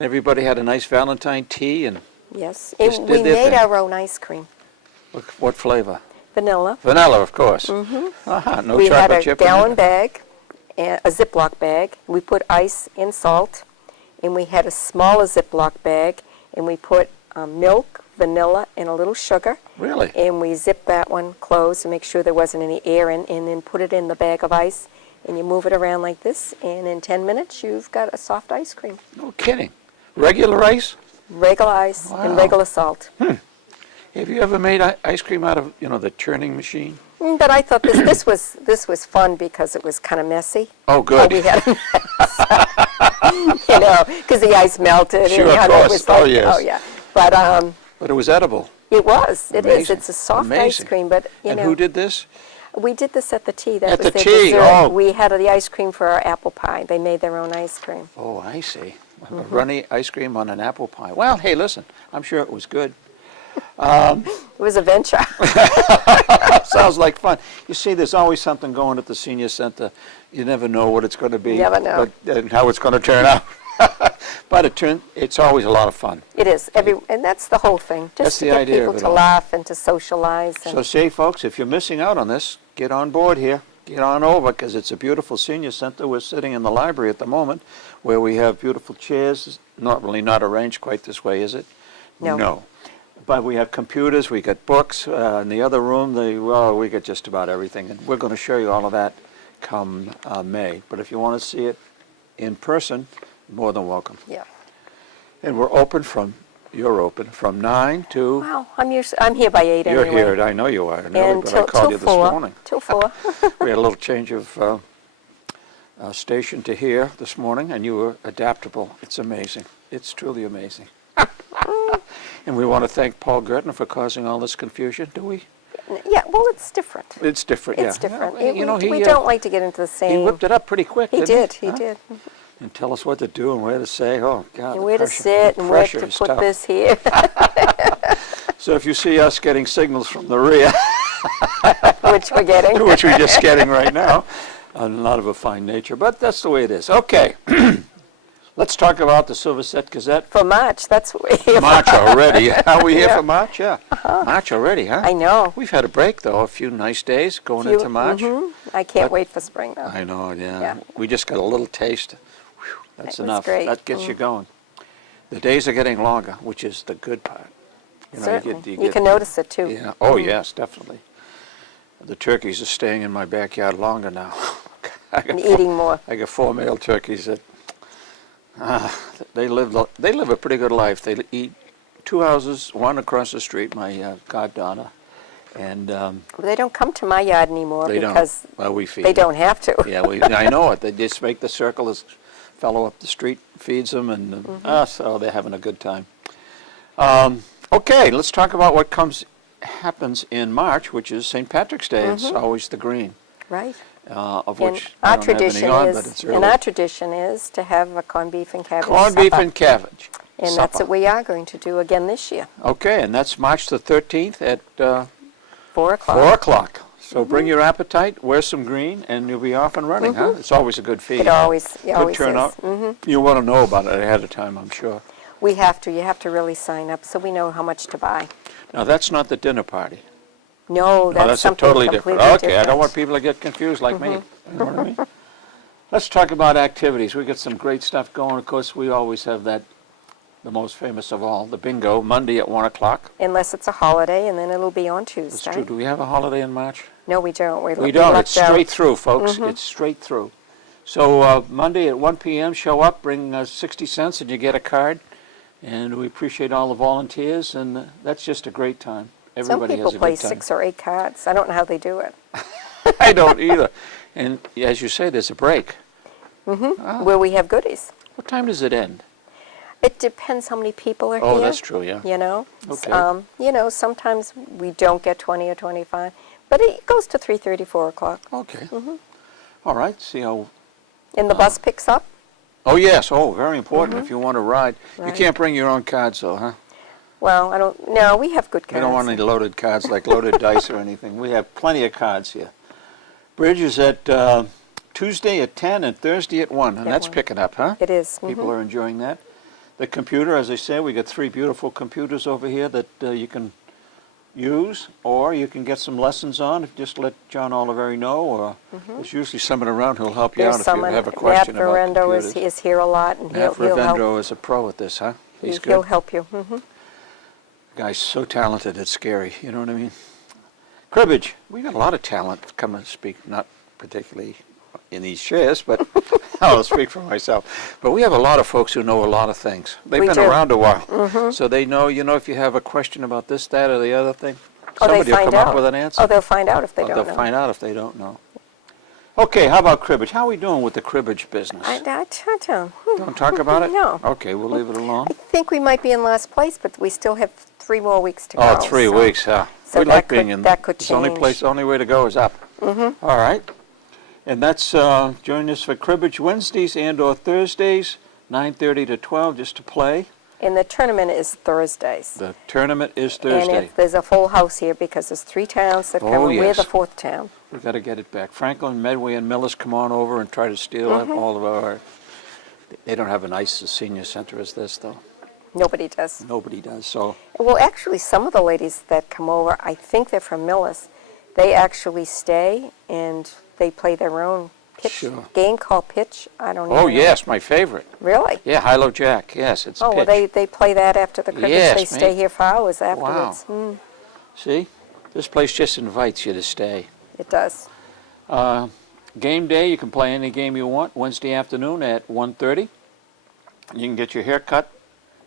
Everybody had a nice Valentine tea and Yes, just and did we their made thing. our own ice cream. what flavor? Vanilla. Vanilla, of course. Mm-hmm. No We had chocolate a chip in gallon it? bag, a Ziploc bag. We put ice and salt, and we had a smaller Ziploc bag, and we put milk, vanilla, and a little sugar. Really? And we zipped that one closed to make sure there wasn't any air in, and then put it in the bag of ice, and you move it around like this, and in 10 minutes you've got a soft ice cream. No kidding. Regular ice? Regular ice Wow. and regular salt. Have you ever made ice cream out of, the churning machine? But I thought this was fun because it was kind of messy. Oh, good. We had a mess, because the ice melted. Sure, and, of it course. was Oh, like, yes. Oh, yeah. But But it was edible. it was. It is. Amazing. It's a soft ice Amazing. cream, but And who did this? we did this at the tea. That At was the their tea, dessert. oh. We had the ice cream for our apple pie. They made their own ice cream. Oh, I see. A runny ice cream on an apple pie. Well, hey, listen, I'm sure it was good. It was a venture. Sounds like fun. You see, there's always something going at the senior center. You never know what it's going to be. Never know. And how it's going to turn out. But it's always a lot of fun. It is. And that's the whole thing. That's Just to the get idea of people it to all. laugh and to socialize. And So say, folks, if you're missing out on this, get on board here. Get on over, because it's a beautiful senior center. We're sitting in the library at the moment, where we have beautiful chairs. Not arranged quite this way, is it? No. No. But we have computers, we got books. In the other room, we got just about everything. And we're going to show you all of that come May. But if you want to see it in person, more than welcome. yeah. And we're open you're open from 9 to... Wow. I'm here by 8 You're anyway. here, I know you are. And But I called you this morning. Till 4. We had a little change of station to here this morning, and you were adaptable. It's amazing. It's truly amazing. And we want to thank Paul Gertner for causing all this confusion, do we? Yeah, well, it's different. It's different, yeah. It's different. Well, We don't like to get into the He same... whipped it up pretty quick, He didn't did, he Huh? did. And tell us what to do and where to say. Oh, God, And the where to pressure- sit the and where pressure to is put tough. this here. So if you see us getting signals from the rear, Which we're getting. which we're just getting right now, not of a fine nature, but that's the way it is. Okay, let's talk about the Silverset Gazette. For March, that's what we're here for. March already. Are we here Yeah. for March? Yeah. March already, huh? I know. We've had a break, though, a few nice days going into March. I can't But- wait for spring, though. I know, yeah. Yeah. We just got a little taste. Whew, that's That was enough. great. That gets you going. The days are getting longer, which is the good part. Certainly. You get- can notice it, too. Yeah. Oh, yes, definitely. The turkeys are staying in my backyard longer now. I got And four- eating more. I got 4 male turkeys that they live a pretty good life. They eat 2 houses, one across the street, my goddaughter, and They don't come to my yard anymore they don't. because Well, we feed they them. don't have to. Yeah, I know it. They just make the circle. This fellow up the street feeds them, and so they're having a good time. Okay, let's talk about what happens in March, which is St. Patrick's Day. It's always the green, Right. of And which I our don't have tradition any on, but it's is to have a corned beef and cabbage corned beef supper. and cabbage. And supper. that's what we are going to do again this year. Okay, and that's March the 13th at 4 o'clock. 4 o'clock. So bring your appetite, wear some green, and you'll be off and running, huh? It's always a good feed. It always Good is. turnout. You want to know about it ahead of time, I'm sure. We have to. You have to really sign up so we know how much to buy. Now, that's not the dinner party. No, No, that's that's a something totally completely different. Okay, different. I don't want people to get confused like me. You know what I mean? Let's talk about activities. We got some great stuff going. Of course, we always have the most famous of all, the bingo, Monday at 1 o'clock. Unless it's a holiday, and then it'll be on That's Tuesday. true. Do we have a holiday in March? No, we don't. We don't. It's straight through, folks. It's straight through. So Monday at 1 p.m., show up, bring 60 cents, and you get a card. And we appreciate all the volunteers, and that's just a great time. Some Everybody people has a play good time. 6 or 8 cards. I don't know how they do it. I don't either. And as you say, there's a break. Where we have goodies. What time does it end? It depends how many people are here. Oh, that's true, yeah. You know? Okay. Sometimes we don't get 20 or 25, but it goes to 3:30, 4 o'clock. Okay. All right. See how... And the bus picks up. Oh, yes. Oh, very important if you want to ride. You Right. can't bring your own cards, though, huh? Well, no, we have good We cards. don't want any loaded cards like loaded dice or anything. We have plenty of cards here. Bridge is at Tuesday at 10 and Thursday at 1, and At that's 1. picking up, huh? It is. People are enjoying that. The computer, as I said, we got 3 beautiful computers over here that you can use, or you can get some lessons on. If just let John Oliveri know, or there's usually someone around who'll help you There's out if you someone, have a question Matt about Verendo computers. is here a lot, and Matt he'll help. Verendo is a pro at this, huh? He's He'll good. help you. Guy's so talented, it's scary. You know what I mean? Cribbage. We got a lot of talent come and speak, not particularly in these chairs, but I'll speak for myself. But we have a lot of folks who know a lot of things. They've We been do. around a while, so they know. You know, if you have a question about this, that, or the other thing, Oh, they somebody will find come out. up with an answer. Oh, they'll find out if they Or don't they'll know. find out if they don't know. Okay, how about cribbage? How are we doing with the cribbage business? I don't know. Don't talk about it? No. Okay, we'll leave it alone. I think we might be in last place, but we still have 3 more weeks to go. Oh, 3 weeks, huh? so We that like could- being in. that could It's the only change. place, the only way to go is up. All right. And that's, join us for cribbage Wednesdays and/or Thursdays, 9:30 to 12, just to play. And the tournament is Thursdays. The tournament is And Thursday. if there's a full house here because there's 3 towns that come, Oh, and we're yes. the 4th town. We've got to get it back. Franklin, Medway, and Millis come on over and try to steal all of our. They don't have a nice senior center as this, though. Nobody does. Nobody does. So, Well, actually, some of the ladies that come over, I think they're from Millis. They actually stay and they play their own pitch Sure. game called pitch. I don't know. oh yes, my favorite. Really? Yeah, Hilo Jack. Yes, it's Oh, well, pitch. they play that after the cribbage. Yes, they stay mate. here for hours afterwards. Wow. See, this place just invites you to stay. It does. Game day, you can play any game you want, Wednesday afternoon at 1:30. You can get your hair cut.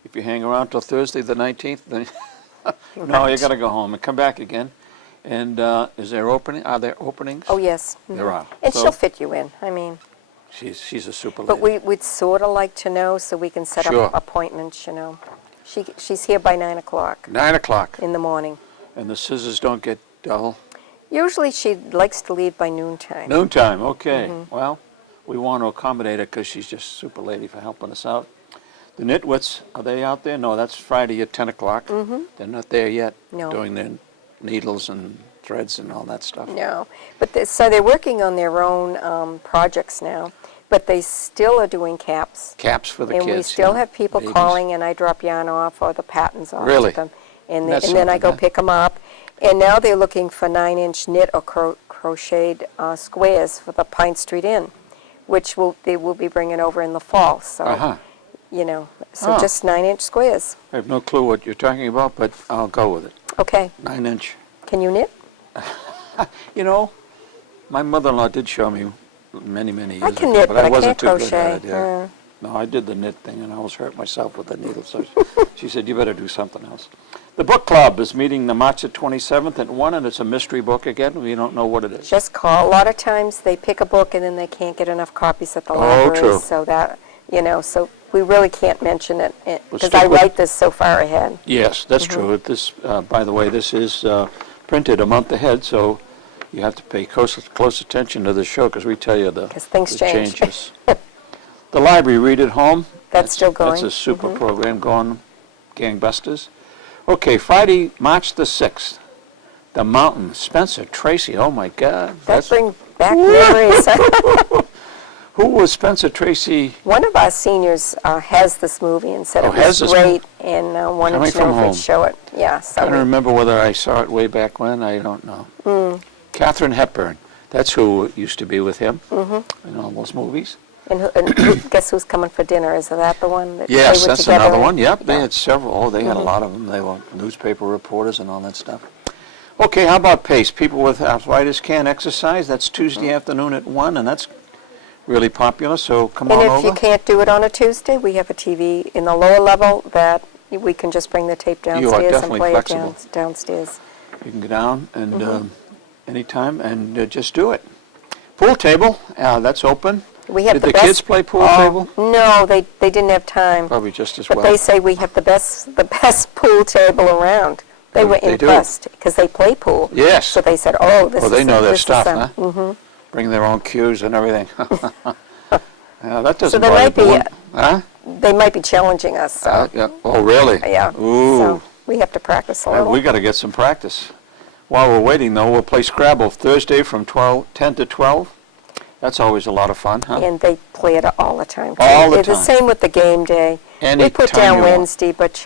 If you hang around till Thursday the 19th, then no, you got to go home and come back again. And are there openings? Oh, yes. There are. And So- she'll fit you in. I mean, She's a super but lady. we'd sort of like to know so we can set Sure. up appointments, you know. She's here by 9 o'clock 9 o'clock, in the morning. and the scissors don't get dull. Usually she likes to leave by noontime. Noontime, okay. Well, we want to accommodate her because she's just a super lady for helping us out. The Nitwits, are they out there? No, that's Friday at 10 o'clock. They're not there yet, No. doing their needles and threads and all that stuff. No, but so they're working on their own projects now, but they still are doing caps. Caps for the And kids. we still yeah, have people babies. calling, and I drop yarn off or the patterns off Really? to them. And That's then I something, go huh? pick them up. And now they're looking for 9-inch knit or crocheted squares for the Pine Street Inn, which they will be bringing over in the fall. So, Uh-huh. you know, so Oh. just 9-inch squares. I have no clue what you're talking about, but I'll go with it. Okay. 9-inch. Can you knit? You know, my mother-in-law did show me many, many years I can ago, knit, but but I I wasn't can't too good at it. crochet. Yeah. No, I did the knit thing, and I always hurt myself with the needle. So she said, "You better do something else." The book club is meeting the March the 27th at 1, and it's a mystery book again. We don't know what it is. Just call. A lot of times they pick a book and then they can't get enough copies at the Oh, library. true. So that, you know, so we really can't mention it because stick I with- write this so far ahead. Yes, that's Mm-hmm. true. This, by the way, this is printed a month ahead, so you have to pay close attention to the show because we tell you the 'Cause things the change. changes. The library, Read at Home. That's still going. That's a super program going, gangbusters. Okay, Friday, March the 6th, The Mountain, Spencer Tracy. Oh my God, That brings back memories. who was Spencer Tracy? One of our seniors has this movie and said Oh, it has was this great and wanted Coming to know from if home. we'd show it. Yeah, I so don't remember whether I saw it way back when. I don't know. Katharine Hepburn. That's who used to be with him in all those movies. and guess who's coming for dinner? Is that the one that Yes, they were that's together another in? one. Yep, they Yeah. had several. Oh, they had a lot of them. They were newspaper reporters and all that stuff. Okay, how about PACE? People with arthritis can't exercise. That's Tuesday afternoon at 1, and that's really popular, so come on And if over. you can't do it on a Tuesday, we have a TV in the lower level that we can just bring the tape downstairs and definitely play flexible. it downstairs. You can go down and anytime and just do it. Pool table, that's open. We have Did the the best. kids play pool table? No, they didn't have time. Probably just as But well. they say we have the best pool table around. They were They do. impressed because they play pool. Yes. So they said, "Oh, this Well, is they know their this is stuff, a- huh? Bring their own cues and everything. That doesn't they bother might be, Boone. Huh? They might be challenging us. So Yeah. Oh, really? yeah. Ooh. So we have to practice a little. We got to get some practice. While we're waiting, though, we'll play Scrabble Thursday from 10 to 12. That's always a lot of fun, huh? And they play it all the time, too. All the It's time. The same with the game day. Any We put time down you want. Wednesday, but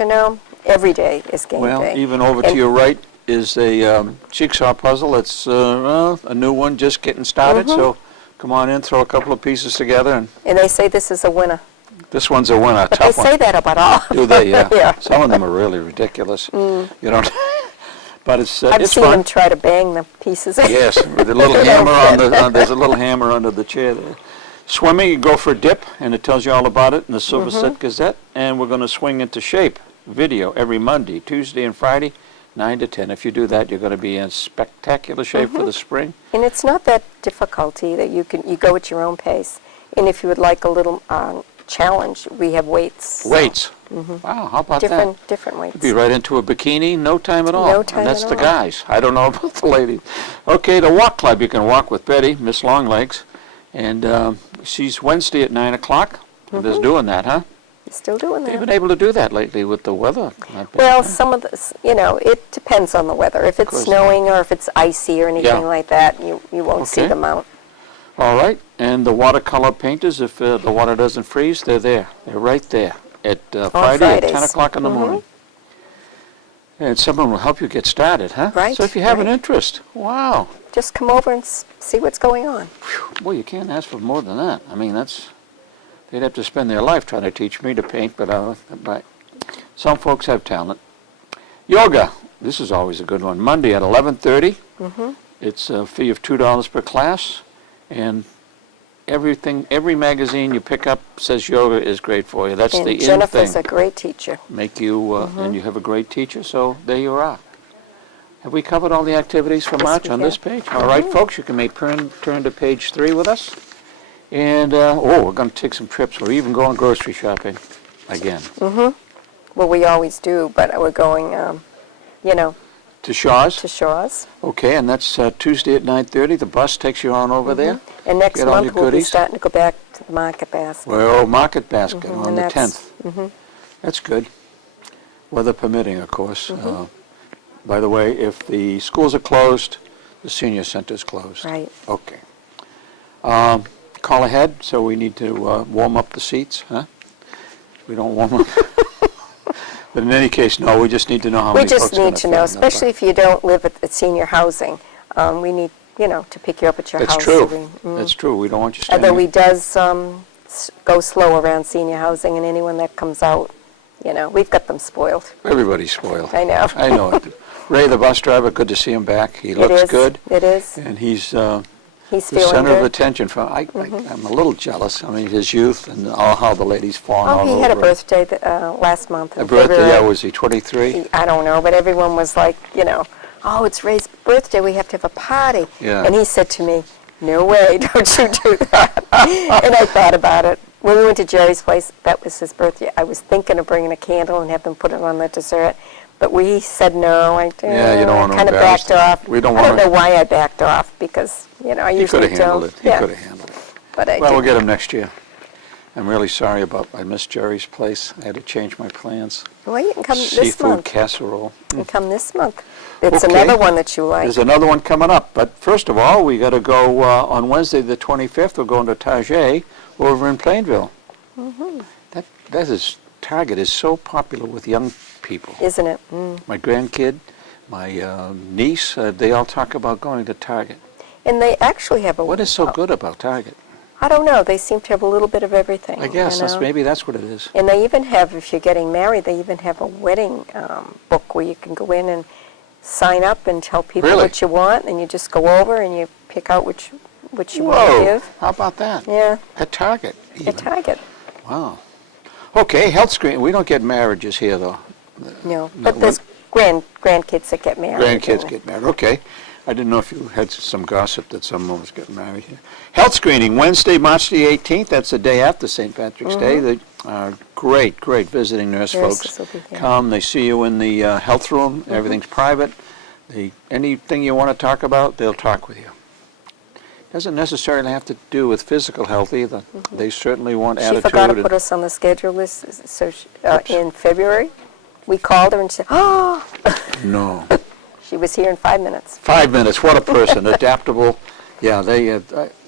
every day is game Well, day. even over to And- your right is a jigsaw puzzle. It's a new one, just getting started. Mm-hmm. So come on in, throw a couple of pieces together, and And they say this is a winner. this one's a winner. But they Tough say one. that about all. Do they? Yeah. Yeah. Some of them are really ridiculous. You don't. But it's I've it's seen fun. them try to bang the pieces. Yes, with a little hammer on the. There's a little hammer under the chair there. Swimming, you go for a dip, and it tells you all about it in the Silverset Gazette. And we're going to swing into shape video every Monday, Tuesday, and Friday, 9 to 10. If you do that, you're going to be in spectacular shape for the spring. And it's not that difficulty that you go at your own pace. And if you would like a little challenge, we have weights. Weights. Wow, how about that? Different weights. Be right into a bikini, no time at all. No time and that's at the all. guys. I don't know about the ladies. Okay, the walk club. You can walk with Betty, Miss Longlegs, and she's Wednesday at 9 o'clock. Just doing that, huh? Still doing They've that. been able to do that lately with the weather. Not bad, Well, huh? some of the, it depends on the weather. If it's course. snowing or if it's icy or anything Yeah. like that, you won't see Okay. them out. All right, and the watercolor painters, if the water doesn't freeze, they're there. They're right there at Friday at 10 Fridays. o'clock in the morning. And someone will help you get started, huh? Right, So if you have an right. interest, wow. Just come over and see what's going on. Well, you can't ask for more than that. I mean, they'd have to spend their life trying to teach me to paint, but some folks have talent. Yoga, this is always a good one. Monday at 11:30. It's a fee of $2 per class, and every magazine you pick up says yoga is great for you. That's And the in Jennifer's thing. a great teacher. Make you, and you have a great teacher, so there you are. Have we covered all the activities for Yes, March we on have. this page? All right, folks, you can turn to page 3 with us. And, we're going to take some trips. We're even going grocery shopping again. Well, we always do, but we're going, To Shaw's? to Shaw's. Okay, and that's Tuesday at 9:30. The bus takes you on over there. And next Get all month your we'll be goodies. starting to go back to the Market Basket. Well, Market Basket on and the that's- 10th. That's good. Weather permitting, of course. By the way, if the schools are closed, the senior center's closed. Right. Okay. Call ahead, so we need to warm up the seats, huh? We don't warm up. But in any case, no, we just need to know how We many folks just are going need to to fit know, in the bus. especially if you don't live at senior housing. We need, to pick you up at your That's house. true. so we- That's true. We don't want you standing. Although we does go slow around senior housing, and anyone that comes out, we've got them spoiled. Everybody's spoiled. I know. I know it. Ray, the bus driver, good to see him back. He It looks is. good. It is. And he's He's the feeling center of good. attention for, I'm a little jealous. I mean, his youth and all how the ladies fawn all Oh, over he had a him. birthday last month. A in birthday, February. yeah, was he 23? I don't know, but everyone was like, oh, it's Ray's birthday, we have to have a party. Yeah. And he said to me, no way, don't you do that. And I thought about it. When we went to Jerry's place, that was his birthday. I was thinking of bringing a candle and have them put it on the dessert. But we said no. Yeah, you don't want to kind of embarrass backed them. off. We don't I don't want to- know why I backed off because, I He usually could have handled don't. it. He Yeah, could have handled it. but I Well, we'll didn't. get him next year. I'm really sorry I missed Jerry's place. I had to change my plans. Well, you can come this Seafood month. casserole. You can come this month. It's Okay. another one that you like. There's another one coming up, but first of all, we got to go on Wednesday the 25th. We're going to Tajay over in Plainville. Target is so popular with young people. Isn't it? My grandkid, my niece, they all talk about going to Target. And they actually have a... What is so good about Target? I don't know. They seem to have a little bit of everything. I guess you know? maybe that's what it is. And they even have, if you're getting married, they even have a wedding book where you can go in and sign up and tell people Really? what you want, and you just go over and you pick out which you want to Whoa! give. How about that? Yeah, At Target. Even. at Target. Wow. Okay, health screen. We don't get marriages here though. No, but there's grandkids that get married. Grandkids and- get married. Okay. I didn't know if you had some gossip that someone was getting married here. Health screening, Wednesday, March the 18th. That's the day after St. Patrick's Day. The great visiting Nurses folks will be here. come. They see you in the health room. Everything's private. Anything you want to talk about, they'll talk with you. Doesn't necessarily have to do with physical health either. They certainly want She attitude. forgot to and- put us on the schedule list, so Oops. in February, we called her and said, oh, No. she was here in 5 minutes. 5 minutes. What a person. Adaptable. Yeah,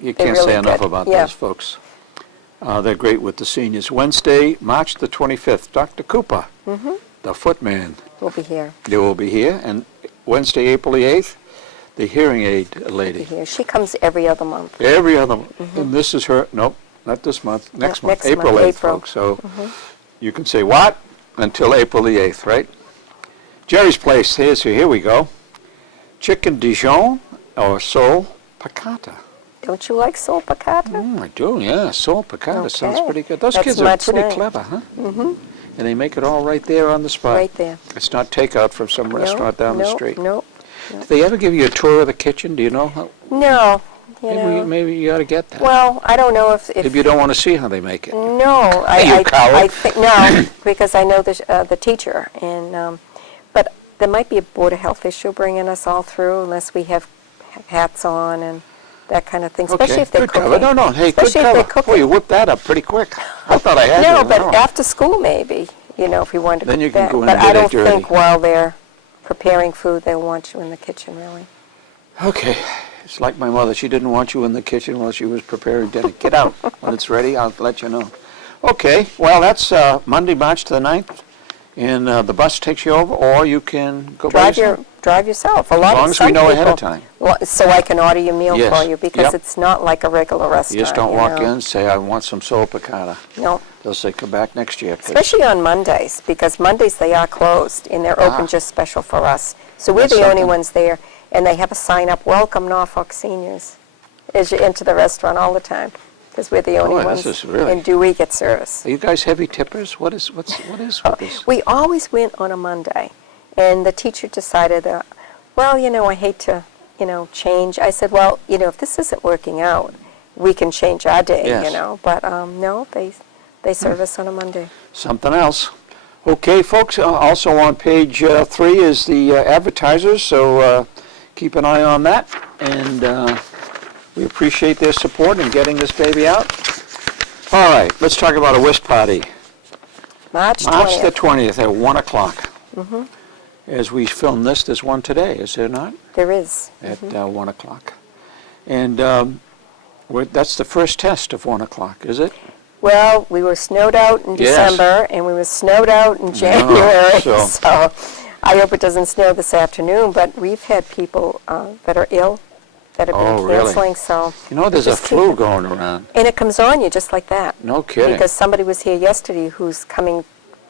you can't really say enough good. about Yeah. those folks. They're great with the seniors. Wednesday, March the 25th, Dr. Cooper, the footman, We'll be here. they will be here. And Wednesday, April the 8th, the hearing aid We'll be lady. here. She comes every other month. Every other, and this is her, nope, not this month, next month, next April month, 8th, April. folks. So you can say what until April the 8th, right? Jerry's Place, here we go. Chicken Dijon or sole piccata. Don't you like sole piccata? I do, yeah. Sole piccata sounds Okay. pretty good. Those That's kids are much pretty nice. clever, huh? Mm-hmm. And they make it all right there on the spot. Right there. It's not takeout from some restaurant down the street. No. Do they ever give you a tour of the kitchen? Do you know how? No. Maybe you ought to get that. Well, I don't know if If you don't want to see how they make it. No, You coward. I think no, because I know the teacher, and but there might be a Board of Health issue bringing us all through unless we have hats on and that kind of thing, especially if they're good cooking. cover. No, hey, good Especially if they're cover. cooking. Boy, you whipped that up pretty quick. I thought I had you No, an but hour. after school maybe, if we wanted to Then cook you can that. go in But and I get it don't dirty. think while they're preparing food they'll want you in the kitchen, really. Okay. It's like my mother. She didn't want you in the kitchen while she was preparing dinner. Get out. When it's ready, I'll let you know. Okay. Well, that's Monday, March the 9th. And the bus takes you over, or you can go by yourself. Drive yourself. A lot As of long as some we know ahead of people- time. Well, so I can order your meal Yes. for you, because Yep. it's not like a regular restaurant. You just don't walk know. in and say, I want some sole piccata. No. They'll say, come back next year, please. Especially on Mondays, because Mondays they are closed, and they're open just special for us. So we're That's the only something. ones there, and they have a sign up, "Welcome Norfolk Seniors," as you enter the restaurant all the time, because we're the only Boy, ones. this is really- And do we get service? Are you guys heavy tippers? What is with this? We always went on a Monday, and the teacher decided that, well, I hate to, change. I said, well, if this isn't working out, we can change our day, Yes. But no, they serve us on a Monday. Something else. Okay, folks, also on page 3 is the advertisers, so keep an eye on that. And we appreciate their support in getting this baby out. All right, let's talk about a whist party. March March the 20th. 20th at 1 o'clock. As we film this, there's one today, is there not? There is. At 1 o'clock. And that's the first test of 1 o'clock, is it? Well, we were snowed out in Yes. December, and we were snowed out in January, so- so I hope it doesn't snow this afternoon, but we've had people that are ill that have Oh, been really? canceling, so. There's a just keep flu it- going around. And it comes on you just like that. No kidding. Because somebody was here yesterday who's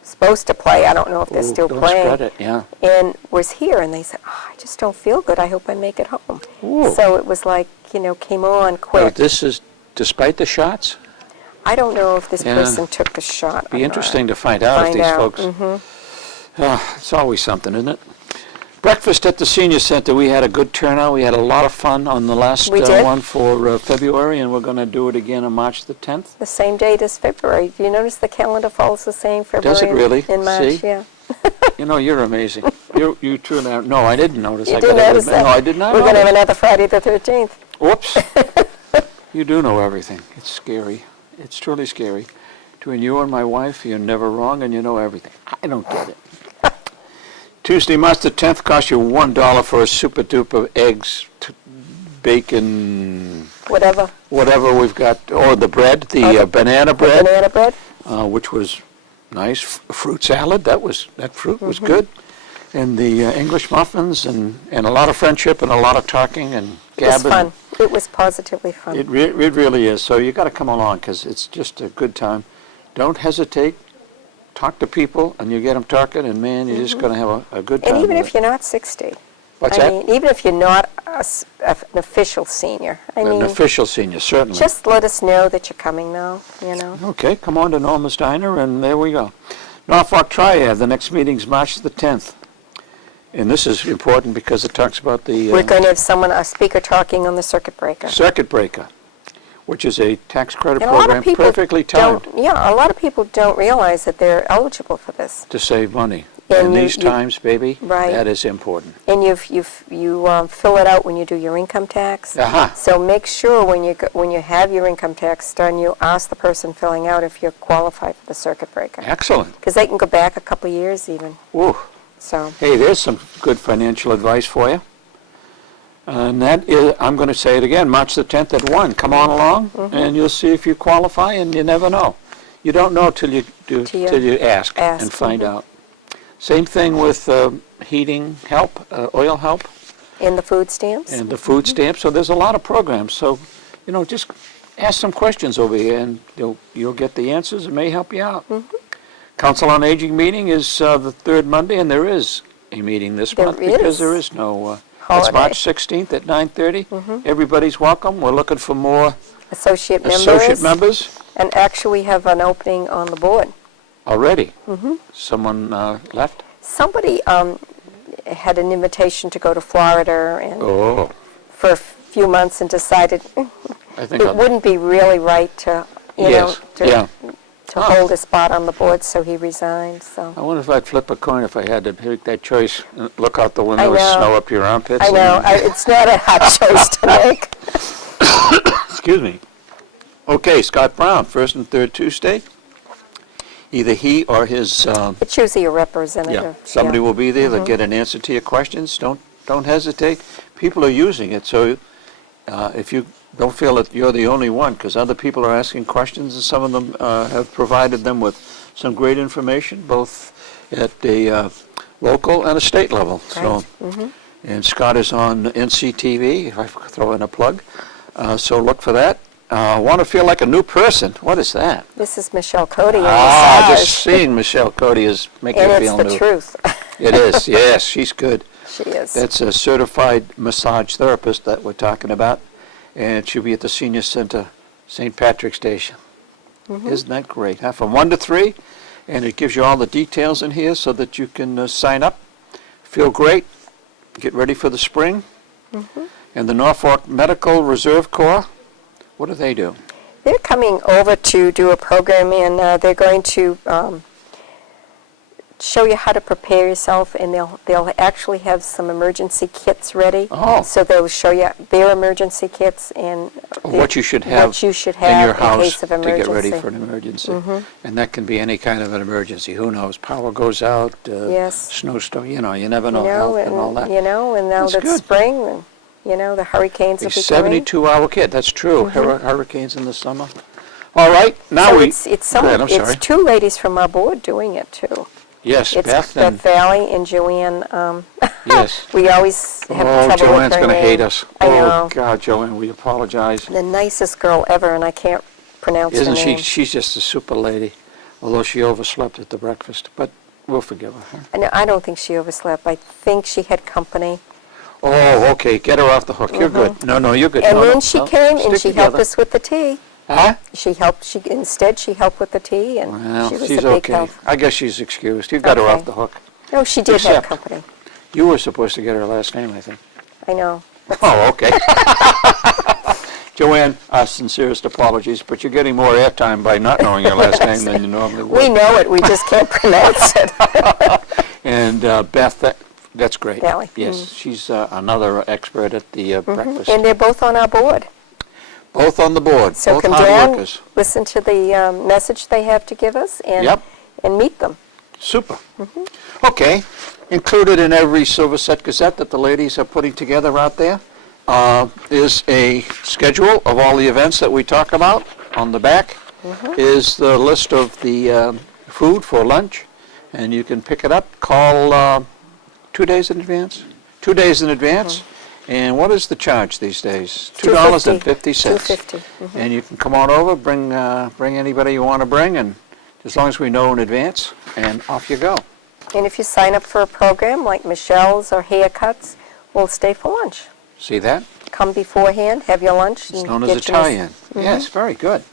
supposed to play, I don't know if they're Ooh, still don't playing. spread it, yeah. And was here, and they said, I just don't feel good, I hope I make it home. Ooh. So it was like, came on Now, quick. this is despite the shots? I don't know if this Yeah. person took the shot. Be or not. interesting to find out if Find these out, folks. It's always something, isn't it? Breakfast at the Senior Center. We had a good turnout. We had a lot of fun on the last We did. one for February, and we're going to do it again on March the 10th. The same date as February. Do you notice the calendar follows the same February Does it really? and March? See? Yeah. You're amazing. You turned out. No, I didn't notice. You I do gotta notice admit. that. No, I did not We're going to have notice. another Friday the 13th. Whoops. You do know everything. It's scary. It's truly scary. Between you and my wife, you're never wrong and you know everything. I don't get it. Tuesday, March the 10th, cost you $1 for a super duper eggs, bacon, Whatever. we've got, or the bread, the Oh, the- banana The bread, banana bread. which was nice. Fruit salad, that fruit was good. And the English muffins and a lot of friendship and a lot of talking and It was gabbing. fun. It was positively fun. It really is. So you got to come along because it's just a good time. Don't hesitate. Talk to people, and you get them talking, and man, you're just going to have a good time. And even with if it. you're not 60. What's I that? mean, even if you're not an official senior. An official senior, certainly. Just let us know that you're coming now, Okay, come on to Norma's Diner, and there we go. Norfolk Triad, the next meeting's March the 10th. And this is important because it talks about the We're going to have a speaker talking on the circuit breaker. circuit breaker, which is a tax credit And a lot program of people perfectly timed a lot of people don't realize that they're eligible for this. to save money. And In you- these you- times, baby, Right. that is important. And you fill it out when you do your income tax. Aha. So make sure when you have your income tax done, you ask the person filling out if you're qualified for the circuit breaker. Excellent. Because they can go back a couple of years even. Woo. So Hey, there's some good financial advice for you. And that is, I'm going to say it again, March the 10th at 1. Come on along, and you'll see if you qualify, and you never know. You don't know till you ask and find out. Same thing with heating help, oil help. And the food stamps? And the food stamps. So there's a lot of programs. So, just ask some questions over here, and you'll get the answers. It may help you out. Council on Aging meeting is the third Monday, and there is a meeting this month because there is no... It's March 16th at 9:30. Everybody's welcome. We're looking for more associate members. And actually we have an opening on the board. Already? Someone left? Somebody had an invitation to go to Florida and Oh. for a few months and decided I think it wouldn't be really right to, to Oh. hold a spot on the board, so he resigned. So I wonder if I'd flip a coin if I had to make that choice. Look out the window and know. snow up your armpits. I know. It's not a hard choice to make. Excuse me. Okay, Scott Brown, first and third Tuesday. Either he or his... It's usually a representative. somebody will be there. They'll get an answer to your questions. Don't hesitate. People are using it, so if you don't feel that you're the only one, because other people are asking questions, and some of them have provided them with some great information, both at the local and a state level. Right. So, and Scott is on NCTV, if I throw in a plug. So look for that. Want to feel like a new person. What is that? This is Michelle Cody. Just seeing Michelle Cody is making you feel new. And it's the truth. It is, yes, she's good. She is. That's a certified massage therapist that we're talking about, and she'll be at the Senior Center, St. Patrick's Station. Isn't that great? From 1 to 3, and it gives you all the details in here so that you can sign up, feel great, get ready for the spring. And the Norfolk Medical Reserve Corps, what do they do? They're coming over to do a program, and they're going to show you how to prepare yourself, and they'll actually have some emergency kits ready. Oh. So they'll show you their emergency kits and What you should have in your house case of to emergency. get ready for an emergency. And that can be any kind of an emergency. Who knows? Power goes out, Yes. snowstorm, you never know, health and all that. And now That's that good. spring, the hurricanes A will be coming. 72-hour kit, that's true. Hurricanes in the summer. All right, now So we... it's Go ahead, I'm sorry. it's two ladies from our board doing it too. Yes, It's Beth and... Valley and Joanne. Yes. We always have trouble with Joanne's her going to hate name. us. I Oh, know. God, Joanne, we apologize. The nicest girl ever, and I can't pronounce Isn't her she? name. She's just a super lady, although she overslept at the breakfast. But we'll forgive her. I don't think she overslept. I think she had company. Oh, okay, get her off the hook. You're good. No, you're good. And No, then no, she no. came and Stick she helped together. us with the tea. Huh? She helped with the tea, and Well, she was she's a big okay. help. I guess she's excused. You got her Okay. off the hook. No, she did Except- have company. You were supposed to get her last name, I think. I know. Oh, okay. Joanne, our sincerest apologies, but you're getting more airtime by not knowing your last name than you normally would. We know it. We just can't pronounce it. And Beth, that's great. Valley. Yes, she's another expert at the breakfast. And they're both on our board. Both on the board, So both come hard down, workers. listen to the message they have to give us, and Yep. and meet them. Super. Okay. Included in every Silver Set Gazette that the ladies are putting together out there is a schedule of all the events that we talk about. On the back is the list of the food for lunch, and you can pick it up. Call 2 days in advance. 2 days in advance. And what is the charge these days? $2.50. $2.50. And you can come on over, bring anybody you want to bring, and as long as we know in advance, and off you go. And if you sign up for a program like Michelle's or haircuts, we'll stay for lunch. See that? Come beforehand, have your lunch. It's and known as a get your tie-in. Yes, very good.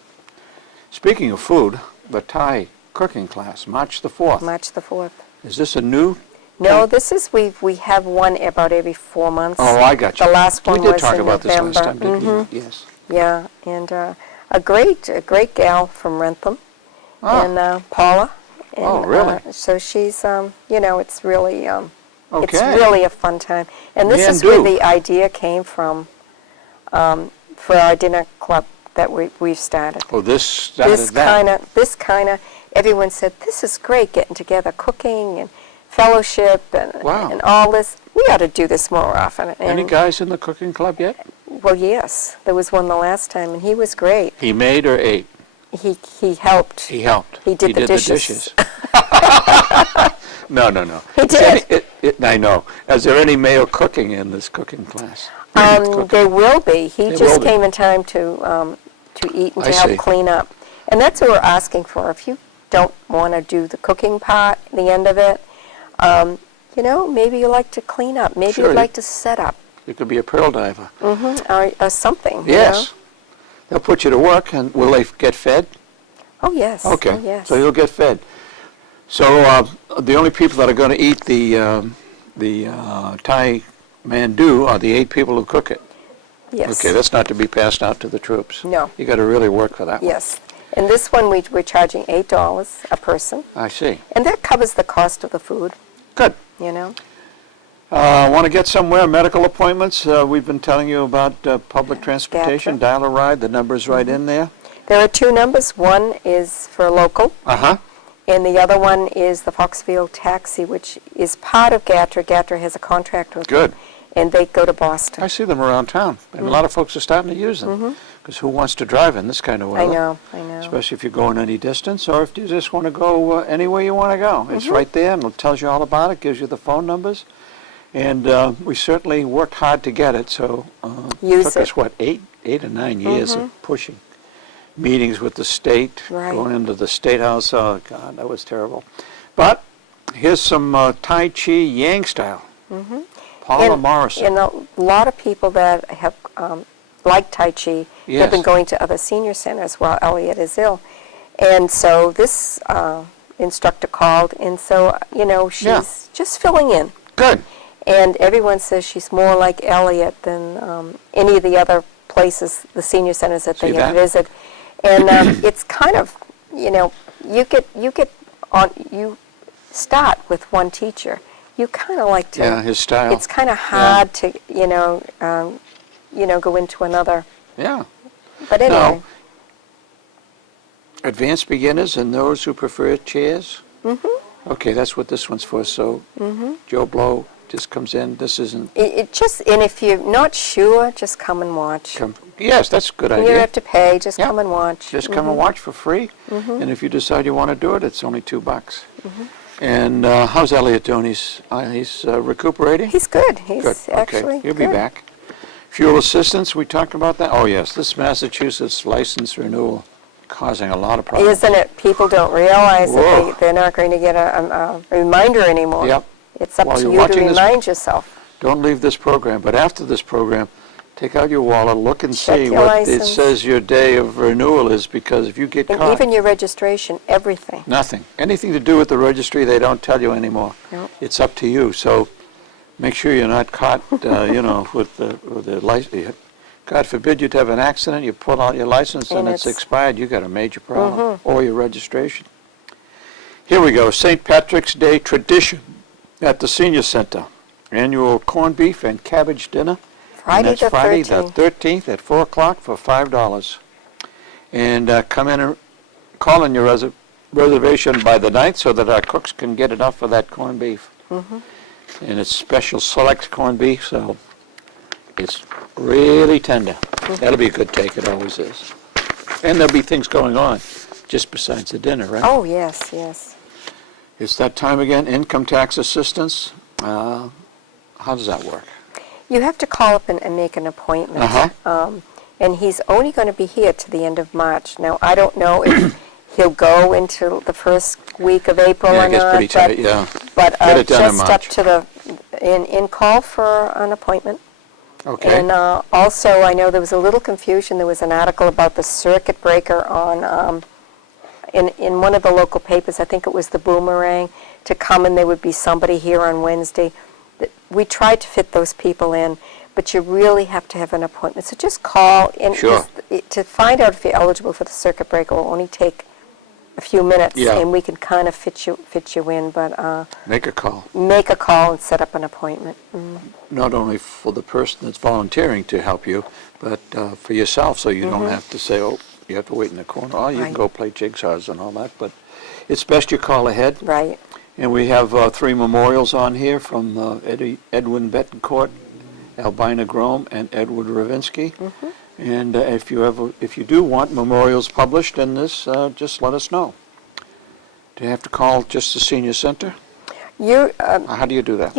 Speaking of food, the Thai cooking class, March the 4th. March the 4th. Is this a new? No, this is, we have one about every 4 months. Oh, I got you. The last one We did was talk in about this last time, November. didn't we? Yes. Yeah, and a great gal from Rentham, Oh. and Paula. And, Oh, really? So she's, it's really, it's Okay. really a fun time. And this Man, is where do. the idea came from for our dinner club that we've started. Oh, this started This that. kind of, everyone said, this is great, getting together, cooking, and fellowship and, Wow. and all this. We ought to do this more often. And, Any guys in the cooking club yet? well, yes, there was one the last time, and he was great. He made or ate? He helped. He helped. He did the dishes. No. He did. I know. Is there any male cooking in this cooking class? There will be. He There just will be. came in time to eat and I to help see. clean up. And that's what we're asking for. If you don't want to do the cooking part, the end of it, maybe you like to clean up. Maybe Sure. you'd like to set up, You could be a pearl diver. or something. you Yes. know? They'll put you to work, and will they get fed? Oh, yes. Okay. Oh, yes. So you'll get fed. So the only people that are going to eat the Thai mandu are the 8 people who cook it. Yes. Okay, that's not to be passed out to the troops. No. You got to really work for that one. Yes. And this one, we're charging $8 a person. I see. And that covers the cost of the food, Good. you know. Want to get somewhere, medical appointments? We've been telling you about public transportation. Gotcha. Dial a ride. The number's right in there. There are 2 numbers. One is for local, Uh-huh. and the other one is the Foxfield Taxi, which is part of GATRA. GATRA has a contract with Good. them, and they go to Boston. I see them around town, and a lot of folks are starting to use them. Because who wants to drive in this kind of weather? I know. Especially if you're going any distance, or if you just want to go anywhere you want to go. It's right there, and it tells you all about it, gives you the phone numbers. And we certainly worked hard to get it, so Use took it. us, what, 8 or 9 years of pushing. Meetings with the state, Right. going into the State House. Oh, God, that was terrible. But here's some Tai Chi Yang style. Paula Morrison. And a lot of people that have like Tai Chi Yes. have been going to other senior centers while Elliot is ill. And so this instructor called, and so, she's Yeah. just filling in. Good. And everyone says she's more like Elliot than any of the other places, the senior centers that they See have that? visited. And it's kind of, you start with one teacher. You kind of like to. Yeah, his style. It's kind of hard to, go into another. Yeah. But anyway, Now, advanced beginners and those who prefer chairs? Okay, that's what this one's for. So Joe Blow just comes in. This isn't... and if you're not sure, just come and watch. Yes, that's a good You don't idea. have to pay, just Yeah. come and watch. Just come and watch for free. And if you decide you want to do it, it's only $2. And how's Elliot doing? He's recuperating? He's good. He's Good. actually Okay, he'll be good. back. Fuel assistance, we talked about that? Oh, yes, this Massachusetts license renewal causing a lot of problems. Isn't it? People don't realize Whoa. that they're not going to get a reminder anymore. Yep. It's up While to you're you to watching this- remind yourself. Don't leave this program, but after this program, take out your wallet, look and Check see your what it license. says your day of renewal is, because if you get And caught, even your registration, everything. nothing. Anything to do with the registry, they don't tell you anymore. Nope. It's up to you. So make sure you're not caught, with the license. God forbid you'd have an accident, you pull out your license and And it's it's- expired, you got a major problem, or your registration. Here we go, St. Patrick's Day tradition at the Senior Center. Annual corned beef and cabbage dinner. Friday And the that's Friday the 13th. 13th at 4 o'clock for $5. And come in and call in your reservation by the 9th so that our cooks can get enough for that corned beef. And it's special select corned beef, so it's really tender. That'll be a good take, it always is. And there'll be things going on just besides the dinner, right? Oh, yes, yes. It's that time again, income tax assistance. How does that work? You have to call up and make an appointment. And he's only going to be here to the end of March. Now, I don't know if he'll go into the first week of April Yeah, or it gets not. pretty tight, yeah. But Get it done in just up March. to in call for an appointment. Okay. And also, I know there was a little confusion. There was an article about the circuit breaker on, in one of the local papers, I think it was the Boomerang, to come and there would be somebody here on Wednesday. We tried to fit those people in, but you really have to have an appointment. So just call. And Sure. to find out if you're eligible for the circuit breaker will only take a few minutes, Yeah. and we can kind of fit you in, but Make a call. make a call and set up an appointment. Not only for the person that's volunteering to help you, but for yourself, so you don't have to say, oh, you have to wait in the corner. Oh, you can Right. go play jigsaws and all that, but it's best you call ahead. Right. And we have 3 memorials on here from Edwin Betancourt, Albina Grome, and Edward Ravinsky. And if you do want memorials published in this, just let us know. Do you have to call just the senior center? How do you do that?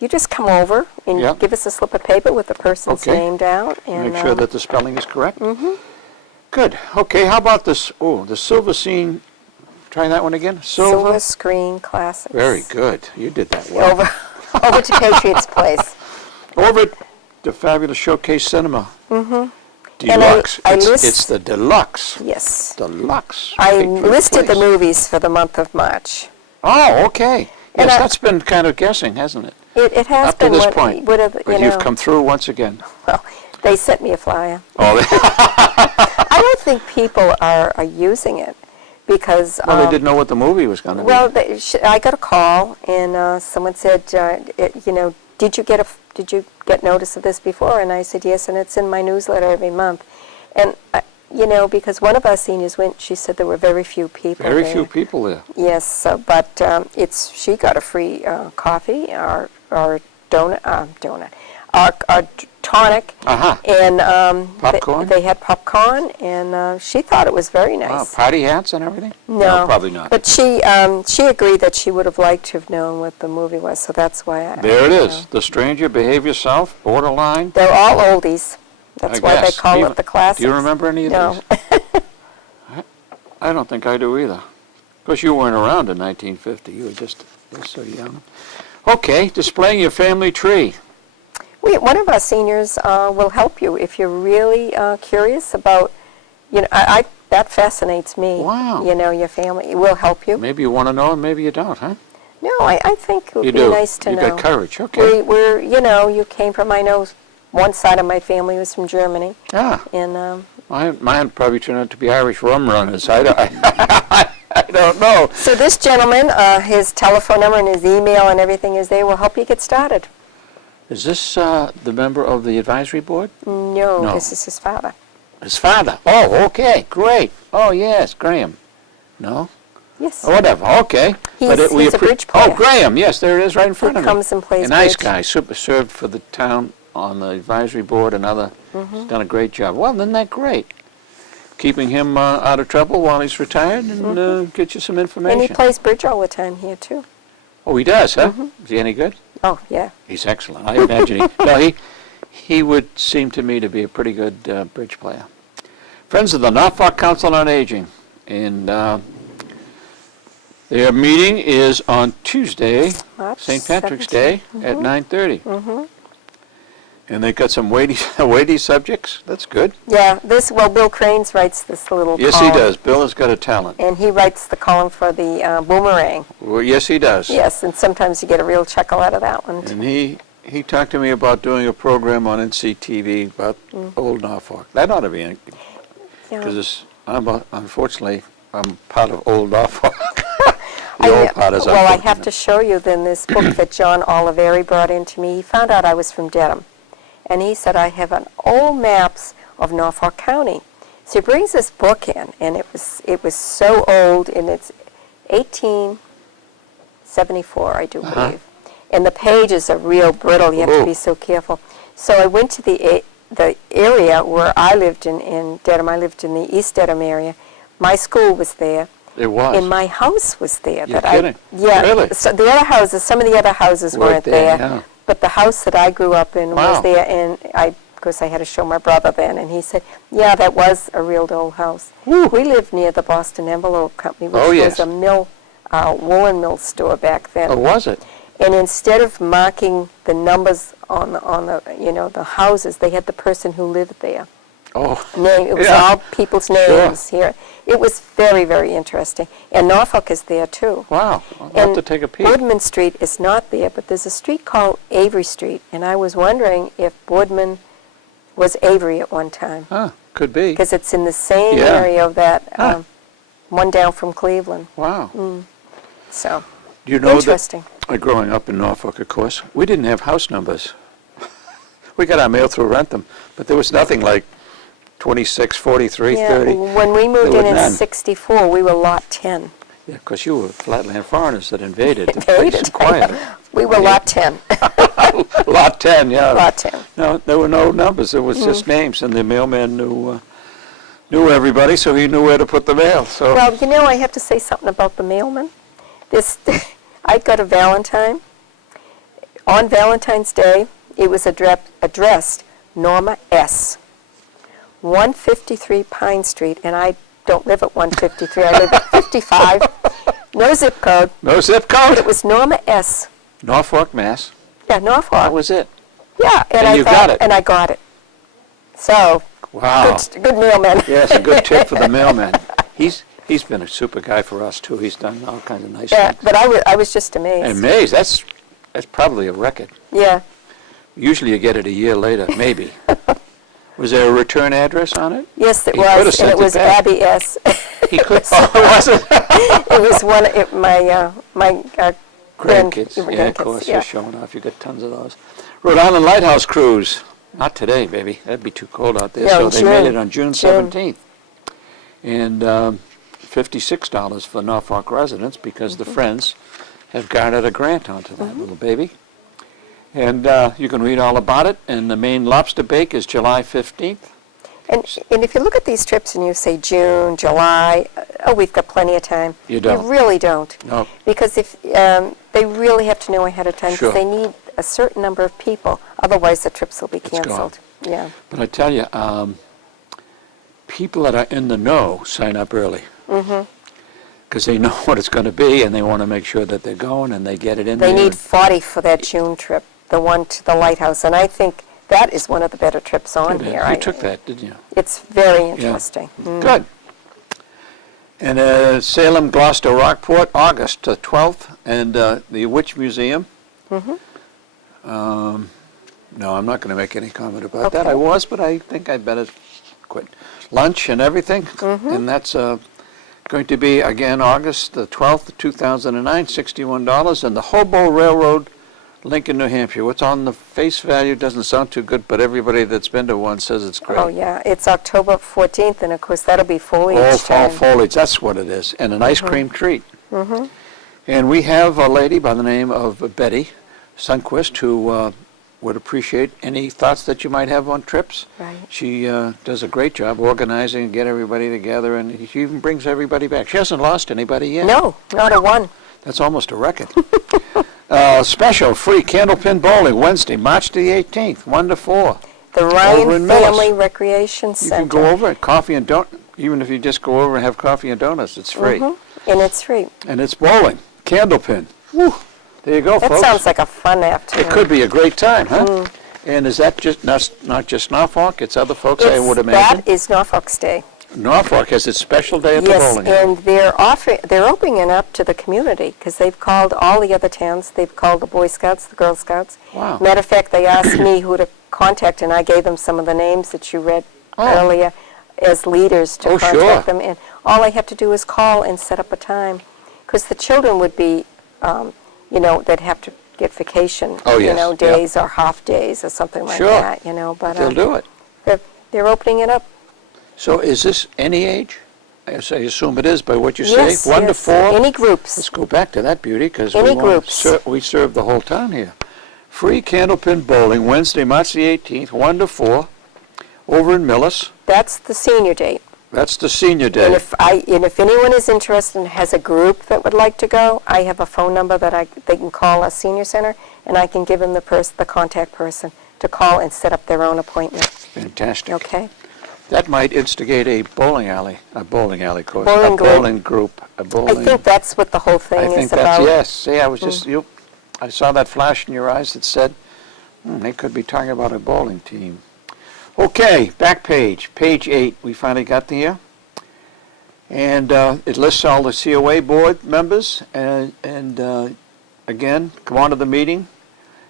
You just come over and Yeah. give us a slip of paper with the person's Okay. name down. And, Make sure that the spelling is correct? Good. Okay, how about this? Oh, the Silver Scene. Try that one again. Silver Screen Classics. Very good. You did that well. Over to Patriots Place. Over at the fabulous Showcase Cinema. And Deluxe. I It's the deluxe. Yes. Deluxe. I Patriot listed the Place. movies for the month of March. Oh, okay. And Yes, that's been kind of guessing, hasn't it? It has Up to been this what point. would have, But you've come through once again. well, they sent me a flyer. Oh, I don't think people are using it because well, they didn't know what the movie was going to be. well, I got a call and someone said, did you get notice of this before? And I said yes, and it's in my newsletter every month. And because one of our seniors went, she said there were very few people Very there. few people there. Yes, but she got a free coffee or donut, or tonic, and Popcorn? They had popcorn, and she thought it was very Wow, nice. party hats and everything? No, probably not. But she agreed that she would have liked to have known what the movie was, so that's why I. There it is. The Stranger, Behave Yourself, Borderline. They're all oldies. That's I why they guess. call Do you- it the classics. Do you remember any of No. these? I don't think I do either. Of course, you weren't around in 1950. You were just so young. Okay, displaying your family tree. One of our seniors will help you if you're really curious about, that fascinates me. Wow. Your family will help you. Maybe you want to know and maybe you don't, huh? No, I think it would You be do. nice to You know. got courage. Okay. We're, you came from, I know, one side of my family was from Germany. Ah, And mine probably turned out to be Irish rum runners. I don't know. so this gentleman, his telephone number and his email and everything is there. Will help you get started. Is this the member of the advisory board? No, No. this is his father. His father. Oh, okay, great. Oh, yes, Graham. No? Yes. Oh, whatever, okay. He's a bridge player. Oh, Graham, yes, there it is right in front He of me. comes and plays A nice bridge. guy, served for the town on the advisory board and other, he's done a great job. Well, isn't that great? Keeping him out of trouble while he's retired and get you some information. And he plays bridge all the time here, too. Oh, he does, huh? Is he any good? Oh, yeah. He's excellent. I imagine he would seem to me to be a pretty good bridge player. Friends of the Norfolk Council on Aging, and their meeting is on Tuesday, March St. Patrick's 17th. Day, at 9:30. And they've got some weighty subjects. That's good. Yeah, Bill Cranes writes this little Yes, column. he does. Bill has got a talent. And he writes the column for the Boomerang. Well, yes, he does. Yes, and sometimes you get a real chuckle out of that one. And he talked to me about doing a program on NCTV about old Norfolk. That ought to be, Yeah. because unfortunately, I'm part of old Norfolk. The old part is Well, I have unfortunate. to show you then this book that John Oliveri brought in to me. He found out I was from Dedham. And he said, I have an old maps of Norfolk County. So he brings this book in, and it was so old, and it's 1874, I do believe. And the pages are real brittle. You have to be so careful. So I went to the area where I lived in Dedham. I lived in the East Dedham area. My school was there. It was. And my house was there. You're kidding? Yeah. Really? So the other houses, some of the other houses weren't there. Yeah. But the house that I grew up in Wow. was there, and of course I had to show my brother then, and he said, yeah, that was a real old house. Woo. We lived near the Boston Envelope Company, which Oh, yes. was a woolen mill store back then. Oh, was it? And instead of marking the numbers on the houses, they had the person who lived there. Oh, It was Yeah. all people's names here. It was very, very interesting. And Norfolk is there, too. wow. I'll have And to take a peek. Boardman Street is not there, but there's a street called Avery Street, and I was wondering if Boardman was Avery at one time, Huh, could be. because it's in the same Yeah. area of that Huh. one down from Cleveland. Wow. So, Do you know interesting. that growing up in Norfolk, of course, we didn't have house numbers. We got our mail through Rentham, but there was nothing like 26, 43, Yeah, 30. when we moved There in were none. 64, we were lot 10. Yeah, because you were flatland foreigners that invaded the Invaded. place quietly. We were lot 10. Lot 10, yeah. Lot 10. No, there were no numbers. It was just names, and the mailman knew everybody, so he knew where to put the mail. So Well, you know, I have to say something about the mailman. I got a Valentine. On Valentine's Day, it was addressed Norma S., 153 Pine Street, and I don't live at 153. I live at 55. No zip code. no zip But code. it was Norma S. Norfolk, Mass. Yeah, Norfolk. That was it. Yeah, And I you thought, got it. And I got it. So, Wow. good mailman. Yes, a good tip for the mailman. He's been a super guy for us too. He's done all kinds of nice Yeah, things. but I was just amazed. Amazed. That's probably a record. Yeah. Usually you get it a year later, maybe. Was there a return address on it? Yes, it He could have was, and sent it it was back. Abby S. He could. Oh, was it? It was my Grandkids. Yeah, of course. You're showing off. You got tons of those. Rhode Island Lighthouse Cruise. Not today, baby. That'd be too cold out there. No, So they made June. it on June June. 17th. And $56 for Norfolk residents because the Friends have garnered a grant onto that little baby. And you can read all about it. And the main lobster bake is July 15th. And if you look at these trips and you say June, July, oh, we've got plenty of time. You don't. You really don't. No. Because if they really have to know ahead of time, Sure. because they need a certain number of people. Otherwise, the trips will be It's gone. canceled. Yeah. But I tell you, people that are in the know sign up early. Because they know what it's going to be, and they want to make sure that they're going, and they get it in They there. need 40 for that June trip, the one to the lighthouse, and I think that is one of the better trips on here. You took that, didn't you? It's very interesting. Good. And Salem, Gloucester, Rockport, August 12th, and the Witch Museum. No, I'm not going to make any comment about that. Okay. I was, but I think I'd better quit. Lunch and everything, and that's going to be, again, August the 12th, 2009, $61, and the Hobo Railroad, Lincoln, New Hampshire. What's on the face value doesn't sound too good, but everybody that's been to one says it's great. Oh, yeah. It's October 14th, and of course, that'll be foliage All fall time. foliage, that's what it is, and an ice cream treat. And we have a lady by the name of Betty Sundquist who would appreciate any thoughts that you might have on trips. Right. She does a great job organizing and get everybody together, and she even brings everybody back. She hasn't lost anybody yet. No, not a one. That's almost a record. Special free candlepin bowling Wednesday, March the 18th, 1 to 4. The Over Ryan in Millis. Family Recreation You Center. can go over it, coffee and donuts. Even if you just go over and have coffee and donuts, it's free. And it's free. And it's bowling, candlepin. Whew. There you go, That folks. sounds like a fun afternoon. It could be a great time, huh? And is that just not just Norfolk? It's other folks, I would imagine. That is Norfolk's Day. Norfolk has its special day at the Yes, bowling alley. and they're opening it up to the community because they've called all the other towns. They've called the Boy Scouts, the Girl Scouts. Wow. Matter of fact, they asked me who to contact, and I gave them some of the names that you read earlier as leaders to Oh, contact sure. them. And all I have to do is call and set up a time because the children would be, they'd have to get vacation, Oh, yes. days or half days or something like Sure. that, But They'll do it. they're opening it up. So is this any age? I assume it is by what you Yes, say. 1 to yes. 4? Any groups. Let's go back to that beauty because Any groups. we serve the whole town here. Free candlepin bowling Wednesday, March the 18th, 1 to 4, over in Millis. That's the senior date. That's the senior day. And if anyone is interested and has a group that would like to go, I have a phone number that they can call a senior center, and I can give them the contact person to call and set up their own appointment. Fantastic. Okay? That might instigate a bowling alley course, Bowling a group. bowling group, a bowling. I think that's what the whole thing I is think about. that's, yes. See, I was just, I saw that flash in your eyes that said, they could be talking about a bowling team. Okay, back page 8, we finally got there. And it lists all the COA board members, and again, come on to the meeting,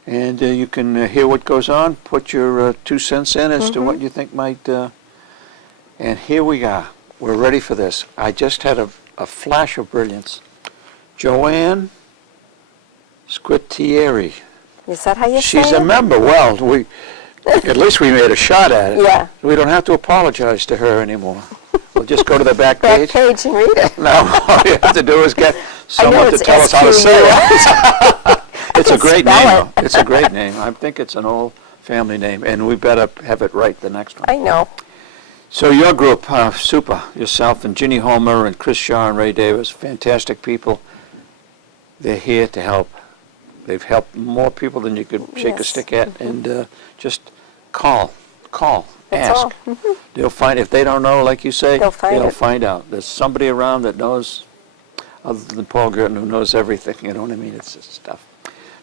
and you can hear what goes on, put your 2 cents in as to what you think might, and here we are. We're ready for this. I just had a flash of brilliance. Joanne Squitieri. Is that how you say She's it? a member. Well, at least we made a shot at it. Yeah. We don't have to apologize to her anymore. We'll just go to the back Back page. page and read it. Now, all you have to do is get someone to it's tell us how to say it. SQUS. It's a can great spell name, it. though. It's a great name. I think it's an old family name, and we better have it right the next one. I know. So your group, super, yourself and Ginny Homer and Chris Shaw and Ray Davis, fantastic people. They're here to help. They've helped more people than you could shake a Yes. stick at, and just call, That's ask. all. They'll find, if they don't know, like you say, They'll find it. find out. There's somebody around that knows, other than Paul Gerton, who knows everything, you know what I mean? It's just stuff.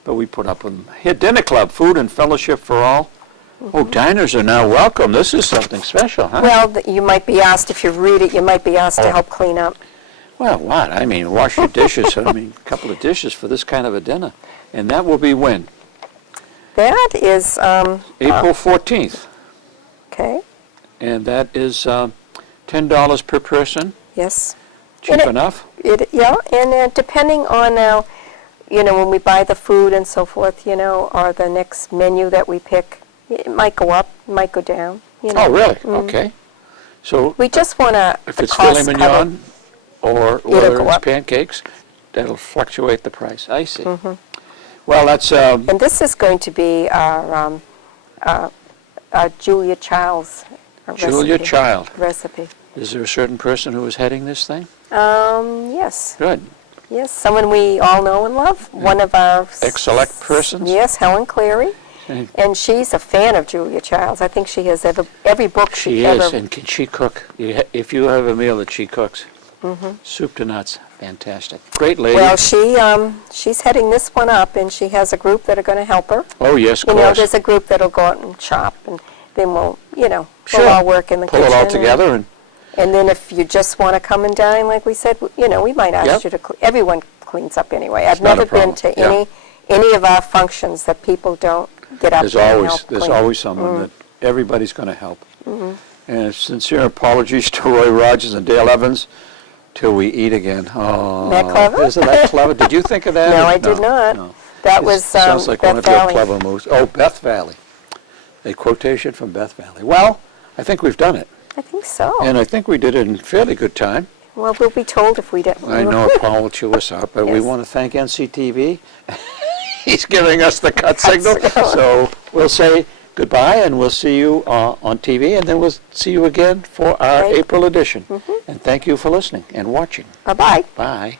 But we put up with them. Here, Dinner Club, food and fellowship for all. Oh, diners are now welcome. This is something special, huh? Well, you might be asked, if you read it, you might be asked to help clean up. Well, what? I mean, wash your dishes. I mean, a couple of dishes for this kind of a dinner. And that will be when? That is, April 14th. okay, And that is $10 per person. yes. Cheap And enough? Yeah, and depending on, when we buy the food and so forth, or the next menu that we pick, it might go up, it might go down, Oh, really? Okay. So We just want to, if the it's filet cost mignon or It'll whether go it's up. pancakes, that'll fluctuate the price. I see. Mm-hmm. Well, that's, And this is going to be our Julia Child's Julia Child. recipe. Is there a certain person who is heading this thing? Yes, Good. yes, someone we all know and love, one of our... Ex-select persons? Yes, Helen Cleary, And and she's a fan of Julia Child's. I think she has every book she she is, ever... and can she cook? If you have a meal that she cooks, Mm-hmm. soup to nuts, fantastic. Great lady. Well, she's heading this one up, and she has a group that are going to help her. Oh, yes, of You know, course. there's a group that'll go out and chop, and then we'll Sure. we'll all work in the Pull kitchen. it all together and, And then if you just want to come and dine, like we said, we might ask Yep. you to, everyone cleans up anyway. I've not a never been problem, to yeah. any of our functions that people don't get up there and help there's clean. always someone that everybody's going to help. Mm-hmm. And sincere apologies to Roy Rogers and Dale Evans till we eat again. Oh, Isn't that clever? Isn't that clever? Did you think of that? No, I did not. No. That It was sounds like one Beth of your Valley. clever moves. Oh, Beth Valley. A quotation from Beth Valley. Well, I think we've done it. I think so. And I think we did it in fairly good time. Well, we'll be told if we don't. I know Paul will chew us up, but we Yes. want to thank NCTV. He's giving us the cut signal. signal. So we'll say goodbye, and we'll see you on TV, and then we'll see you again for our Right. April edition. And thank you for listening and watching. Bye-bye. Bye.